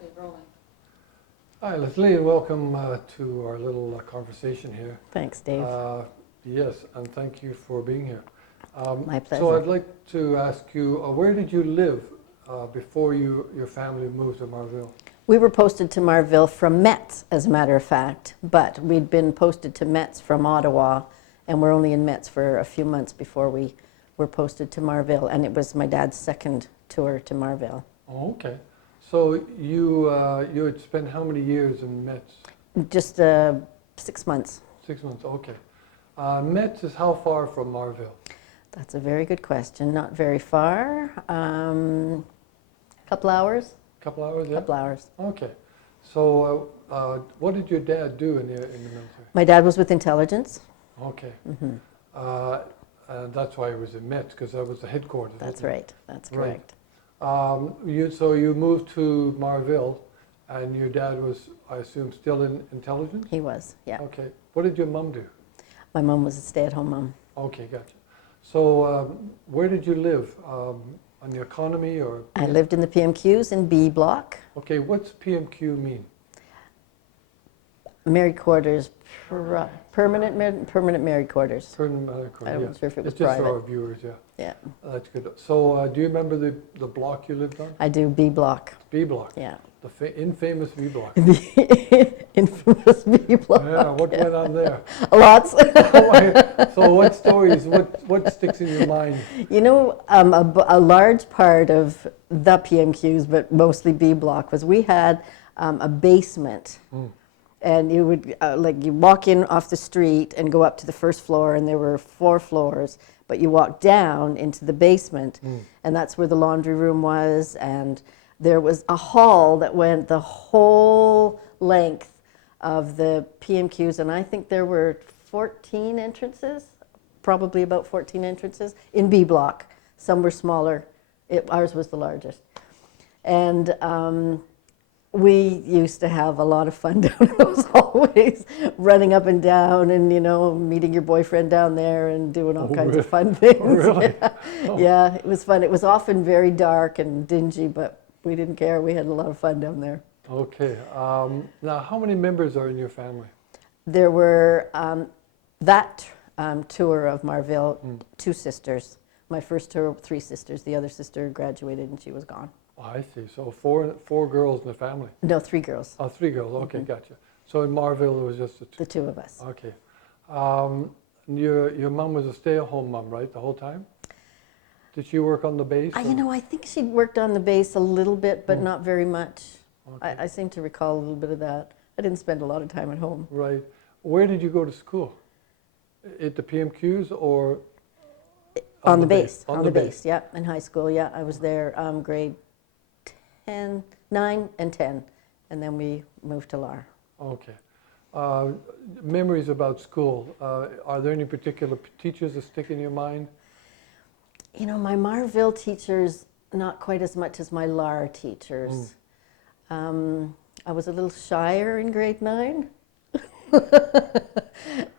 Okay, rolling. Hi, Leslie, and welcome to our little conversation here. Thanks, Dave. Yes, and thank you for being here. My pleasure. So I'd like to ask you, where did you live before your family moved to Marville? We were posted to Marville from Metz, as a matter of fact, but we'd been posted to Metz from Ottawa, and we're only in Metz for a few months before we were posted to Marville, and it was my dad's second tour to Marville. Oh, okay. So you had spent how many years in Metz? Just 6 months. 6 months, okay. Metz is how far from Marville? That's a very good question. Not very far. Couple hours. Couple hours, yeah? Couple hours. Okay. So what did your dad do in the military? My dad was with intelligence. Okay. Mm-hmm. And that's why he was in Metz, because that was the headquarters. That's right. That's correct. So you moved to Marville, and your dad was, I assume, still in intelligence? He was, yeah. Okay. What did your mom do? My mom was a stay-at-home mom. Okay, gotcha. So where did you live? On the economy or? I lived in the PMQs in B block. Okay, what's PMQ mean? Married quarters, permanent married quarters. Permanent married quarters. I wasn't sure if it was it's just private. for our viewers, yeah. Yeah. That's good. So do you remember the block you lived on? I do B block. B block. Yeah. The infamous B block. The infamous B block. Yeah, what went on there? Lots. So what stories, what sticks in your mind? You know, a large part of the PMQs, but mostly B block, was we had a basement. And you would, you walk in off the street and go up to the first floor, and there were 4 floors, but you walk down into the basement, and that's where the laundry room was, and there was a hall that went the whole length of the PMQs, and I think there were 14 entrances, probably about 14 entrances, in B block. Some were smaller. Ours was the largest. And we used to have a lot of fun down in those hallways, running up and down and, meeting your boyfriend down there and doing all kinds of fun things. Really? Yeah. Yeah, it was fun. It was often very dark and dingy, but we didn't care. We had a lot of fun down there. Okay. Now, how many members are in your family? There were, that tour of Marville, 2 sisters. My first tour, 3 sisters. The other sister graduated and she was gone. Oh, I see. So four girls in the family? No, 3 girls. Oh, 3 girls. Okay, gotcha. So in Marville, it was just the 2 of us. Okay. Your mom was a stay-at-home mom, right, the whole time? Did she work on the base? I think she worked on the base a little bit, but not very much. Okay. I seem to recall a little bit of that. I didn't spend a lot of time at home. Right. Where did you go to school? At the PMQs or? On the base. On the the base, yeah. In high school, yeah. I was there grade 9 and 10, and then we moved to LAR. Okay. Memories about school. Are there any particular teachers that stick in your mind? My Marville teachers, not quite as much as my LAR teachers. I was a little shyer in grade 9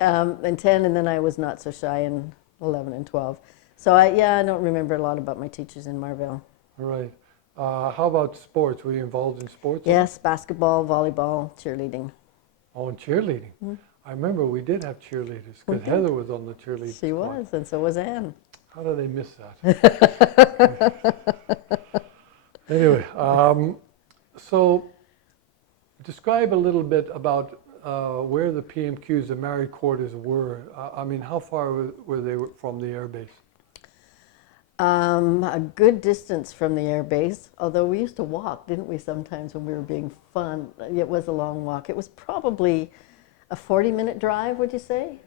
and 10, and then I was not so shy in 11 and 12. So I don't remember a lot about my teachers in Marville. Right. How about sports? Were you involved in sports? Yes, basketball, volleyball, cheerleading. Oh, and cheerleading. I remember we did have cheerleaders because Heather was on the cheerleading She squad. was, and so was Anne. How did I miss that? Anyway, so describe a little bit about where the PMQs, the married quarters, were. How far were they from the air base? A good distance from the air base, although we used to walk, didn't we, sometimes when we were being fun. It was a long walk. It was probably a 40-minute drive, would you say?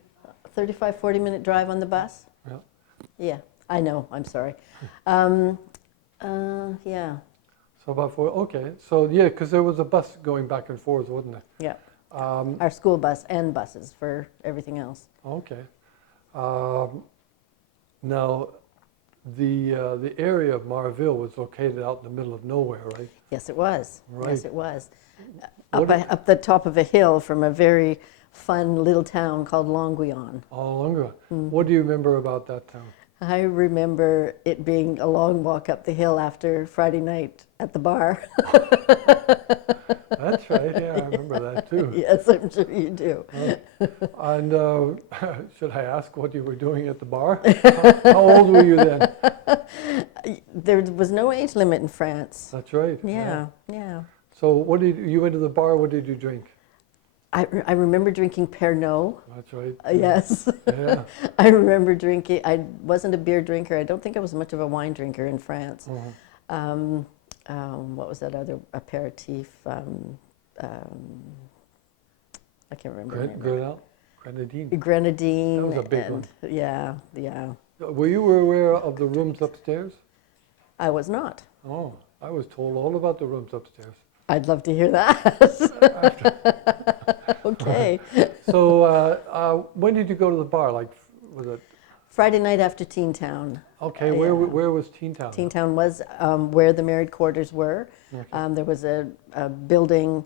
35, 40-minute drive on the bus? Yeah. Yeah, I know, I'm sorry. Yeah. So about 4, okay. So yeah, because there was a bus going back and forth, wasn't there? Yeah. Our school bus and buses for everything else. Okay. Now, the area of Marville was located out in the middle of nowhere, right? Yes, it was. Right. Yes, it was. Up the top of a hill from a very fun little town called Longuyon. Oh, longer. What do you remember about that town? I remember it being a long walk up the hill after Friday night at the bar. too. Yes, I'm sure you do. And should I ask what you were doing at the bar? How old were you then? There was no age limit in France. That's right. Yeah, yeah. So what did you went to the bar? What did you drink? I remember drinking Pernod. That's right. Yes. Yeah. I remember drinking. I wasn't a beer drinker. I don't think I was much of a wine drinker in France. What was that other aperitif? I can't remember. Grenadine. Grenadine. That was a big one. Yeah, yeah. Were you aware of the rooms upstairs? I was not. Oh, I was told all about the rooms upstairs. I'd love to hear that. Okay. So when did you go to the bar? Like, was it? Friday night after Teen Town. Okay, Yeah. where was Teen Town? Teen Town was where the married quarters were. Okay. There was a building,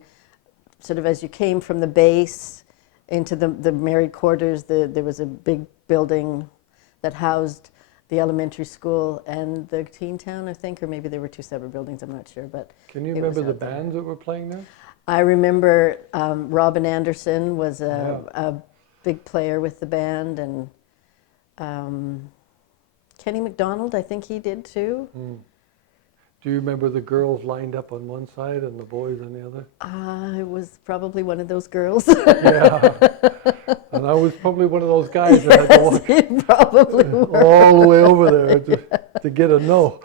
sort of as you came from the base into the married quarters, there was a big building that housed the elementary school and the Teen Town, I think, or maybe there were two separate buildings, I'm not sure. But Can you it was remember the out there. bands that were playing there? I remember Robin Anderson was a big player with the band, and Kenny MacDonald, I think he did too. Do you remember the girls lined up on one side and the boys on the other? I was probably one of those girls. Yeah. And I was probably one of those guys that had to walk You probably were. all the way over there to get a no.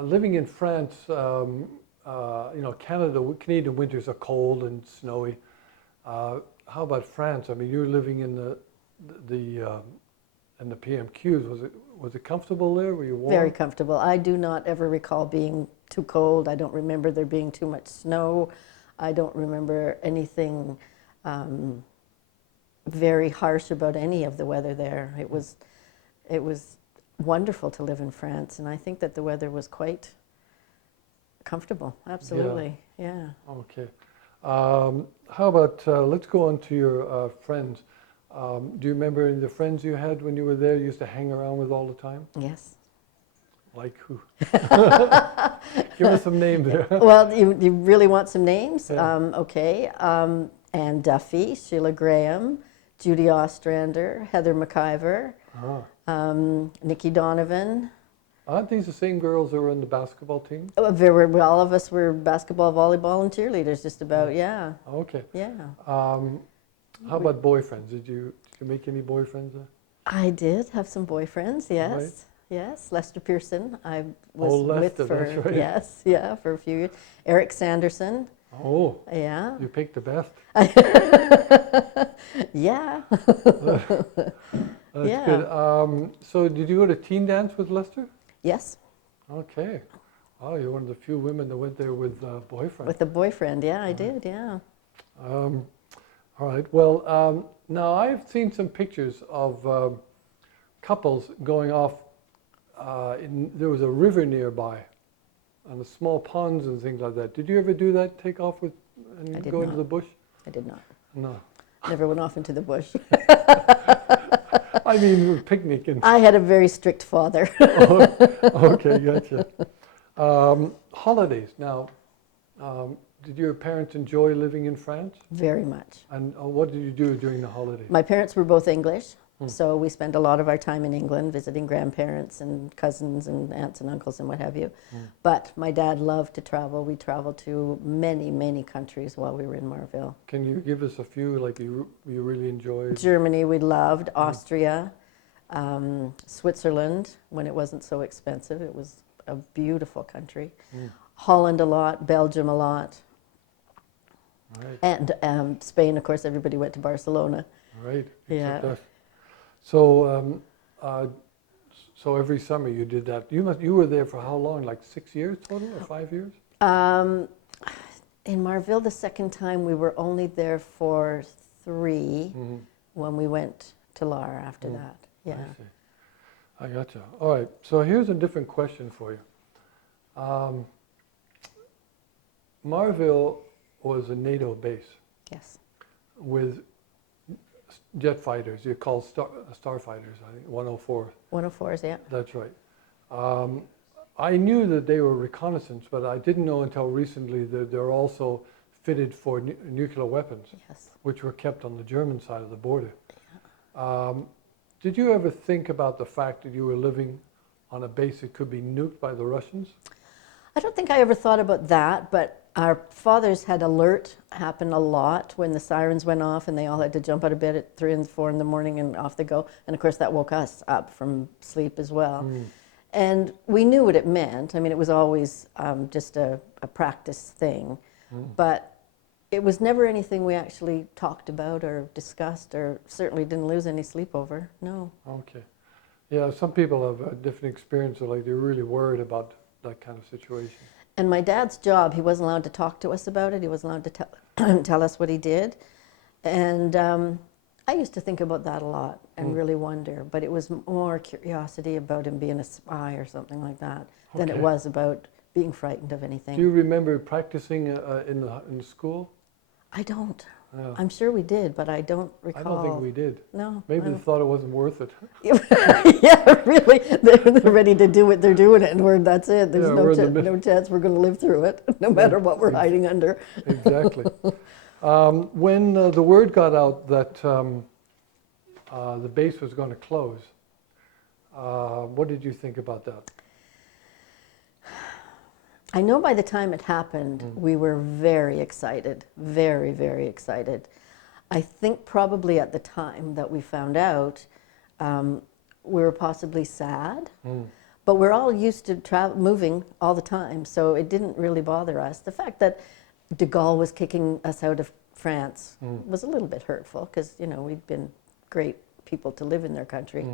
Living in France, Canadian winters are cold and snowy. How about France? I mean, you're living in the PMQs. Was it comfortable there? Were you warm? Very comfortable. I do not ever recall being too cold. I don't remember there being too much snow. I don't remember anything very harsh about any of the weather there. It was wonderful to live in France, and I think that the weather was quite comfortable. Absolutely, yeah. Okay. How about, let's go on to your friends. Do you remember any of the friends you had when you were there, you used to hang around with all the time? Yes. Like who? Give us some names there. Well, you really want some names? Yeah. Okay. Anne Duffy, Sheila Graham, Judy Ostrander, Heather McIver, Nikki Donovan. Aren't these the same girls that were on the basketball team? All of us were basketball, volleyball, and cheerleaders, just about. Yeah. Okay. Yeah. How about boyfriends? Did you make any boyfriends there? I did have some boyfriends. Yes. Right. Yes. Lester Pearson. I was Lester, with for that's right. yes, yeah, for a few years. Eric Sanderson. Oh. Yeah. You picked the best. Yeah. That's Yeah. good. So did you go to teen dance with Lester? Yes. Okay. Oh, you're one of the few women that went there with a boyfriend. With a boyfriend. Yeah, I did. Yeah. All right. Well, now I've seen some pictures of couples going off. There was a river nearby, and the small ponds and things like that. Did you ever do that? Take off with and I did go into not. the bush? I did not. No. Never went off into the bush. I mean, picnicking. I had a very strict father. Okay, gotcha. Holidays. Now, did your parents enjoy living in France? Very much. And what did you do during the holidays? My parents were both English, so we spent a lot of our time in England visiting grandparents and cousins and aunts and uncles and what have you. But my dad loved to travel. We traveled to many, many countries while we were in Marville. Can you give us a few, like you really enjoyed? Germany we loved, Austria, Switzerland when it wasn't so expensive. It was a beautiful country. Holland a lot, Belgium a lot. Right. And Spain, of course, everybody went to Barcelona. Right. Yeah. Except us. So, so every summer you did that. You were there for how long? Like 6 years total, or 5 years? In Marville, the second time, we were only there for 3 when we went to Lar after that. Yeah. I see. I gotcha. All right. So here's a different question for you. Marville was a NATO base Yes. with jet fighters. You call starfighters, I think, 104. 104s, yeah. That's right. I knew that they were reconnaissance, but I didn't know until recently that they're also fitted for nuclear weapons, Yes. which were kept on the German side of the border. Did you ever think about the fact that you were living on a base that could be nuked by the Russians? I don't think I ever thought about that, but our fathers had alert happen a lot when the sirens went off and they all had to jump out of bed at 3 and 4 in the morning and off they go. And of course that woke us up from sleep as well. And we knew what it meant. I mean, it was always just a practice thing. But it was never anything we actually talked about or discussed, or certainly didn't lose any sleep over. No. Okay. Yeah, some people have a different experience, like they're really worried about that kind of situation. And my dad's job, he wasn't allowed to talk to us about it. He wasn't allowed to tell us what he did. And I used to think about that a lot and really wonder. But it was more curiosity about him being a spy or something like that than it Okay. was about being frightened of anything. Do you remember practicing in the school? I don't. Yeah. I'm sure we did, but I don't recall. I don't think we did. No. Maybe they thought it wasn't worth it. Yeah, really. They're ready to do what they're doing, and that's it. There's Yeah, we're in the no chance we're going to live through it, no matter what we're hiding under. Exactly. When the word got out that the base was going to close, what did you think about that? I know by the time it happened, we were very excited, very, very excited. I think probably at the time that we found out, we were possibly sad, but we're all used to moving all the time, so it didn't really bother us. The fact that de Gaulle was kicking us out of France was a little bit hurtful, because, you know, we'd been great people to live in their country.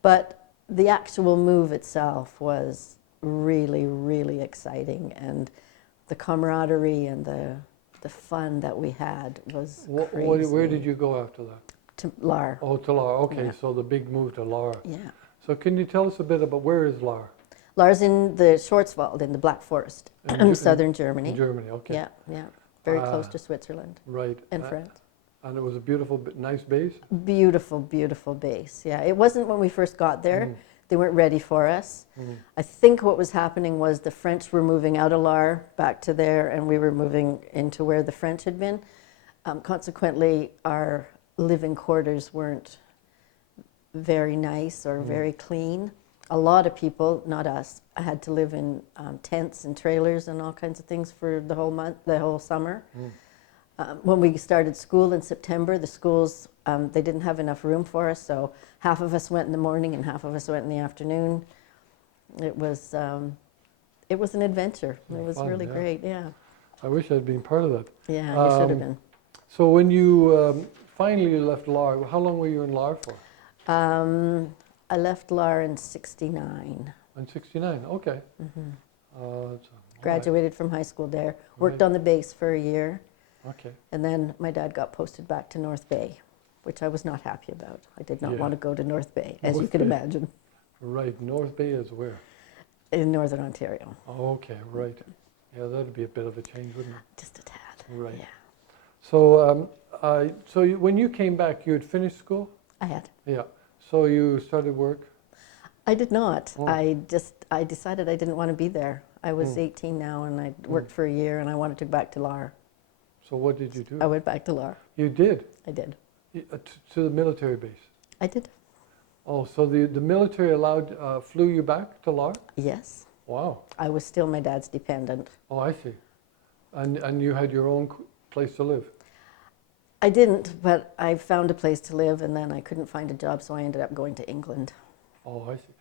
But the actual move itself was really, really exciting, and the camaraderie and the fun that we had was crazy. Where did you go after that? To Lahr. Oh, to Lahr. Okay, Yeah. so the big move to Lahr. Yeah. So can you tell us a bit about where is Lahr? Lahr's in the Schwarzwald, in the Black Forest, in southern Germany. In Germany, okay. Yeah, yeah. Very close to Switzerland Right. and France. And it was a beautiful, nice base? Beautiful, beautiful base. Yeah, it wasn't when we first got there. They weren't ready for us. I think what was happening was the French were moving out of Lahr back to there, and we were moving into where the French had been. Consequently, our living quarters weren't very nice or very clean. A lot of people, not us, had to live in tents and trailers and all kinds of things for the whole month, the whole summer. When we started school in September, the schools, they didn't have enough room for us, so half of us went in the morning and half of us went in the afternoon. It was an adventure. It was fun, really yeah. great, yeah. I wish I'd been part of that. Yeah, you should have been. So when you finally left Lahr, how long were you in Lahr for? I left Lahr in '69. In '69, okay. All Graduated from high school there. Worked Right. on the base for a year. right, okay. And then my dad got posted back to North Bay, which I was not happy about. I did not Yeah. want to go to North Bay, as you North can Bay. imagine, Right, North Bay is where? in Northern Ontario. Oh, okay, right. Yeah, that'd be a bit of a change, wouldn't it? Just a tad. Right. Yeah, So, when you came back, you had finished school? I had. Yeah. So you started work? I did not. Oh. I decided I didn't want to be there. I was 18 now, and I worked for a year, and I wanted to go back to Lahr. So what did you do? I went back to Lahr. You did? I did. To the military base? I did. Oh, so the military flew you back to Lahr? Yes. Wow. I was still my dad's dependent. Oh, I see. And you had your own place to live? I didn't, but I found a place to live, and then I couldn't find a job, so I ended up going to England. Oh, I see.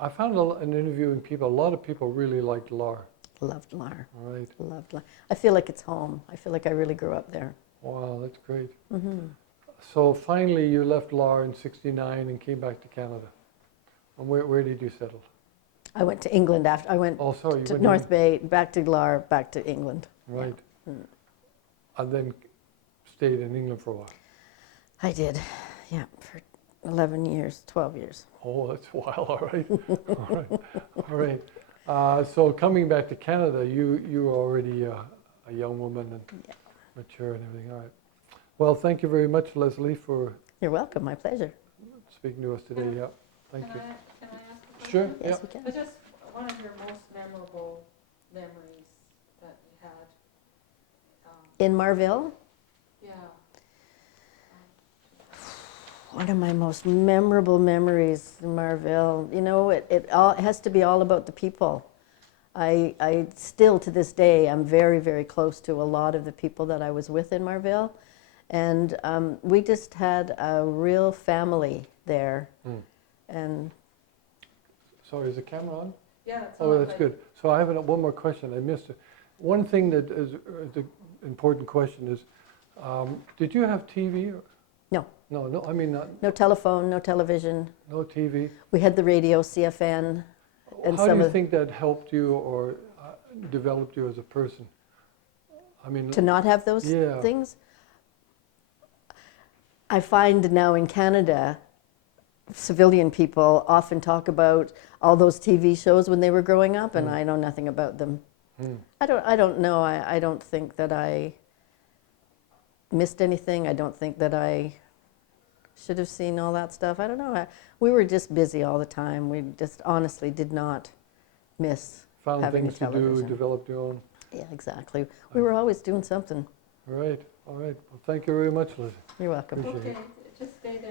I found in interviewing people, a lot of people really liked Lahr. Loved Lahr. Right. Loved Lahr. I feel like it's home. I feel like I really grew up there. Wow, that's great. So finally you left Lahr in '69 and came back to Canada. And where did you settle? I went to England after. I went Oh, sorry. You to went North Bay, back to Lahr, back to England. Right. And then stayed in England for a while. I did, yeah, for 11 years, 12 years. Oh, that's a while, all right. All right. All right. So coming back to Canada, you were already a young woman and mature and everything. All right. Well, thank you very much, Leslie, for You're welcome, my pleasure. speaking to us today. Yeah. Thank you. Can I ask a question? Sure. Yes, Yeah. you can. I just one of your most memorable memories that you had? In Marville, Yeah. one of my most memorable memories in Marville, you know, it has to be all about the people. I still, to this day, I'm very, very close to a lot of the people that I was with in Marville. And we just had a real family there. And Sorry, is the camera on? Yeah, it's Oh, on, that's but- good. So I have one more question. I missed it. One thing that is the important question is, did you have TV? no, No, I mean, not, no telephone, no television. no TV. We had the radio, CFN. And How do some you of- think that helped you or developed you as a person? I mean, To not have those Yeah. things? I find now in Canada, civilian people often talk about all those TV shows when they were growing up, and I know nothing about them. I don't know. I don't think that I missed anything. I don't think that I should have seen all that stuff. I don't know. We were just busy all the time. We just honestly did not miss found having a things to do, television. developed your own. Yeah, exactly. We were always doing something. All right, all right. Well, thank you very much, Liz. You're welcome. Appreciate it. Okay, just stay there.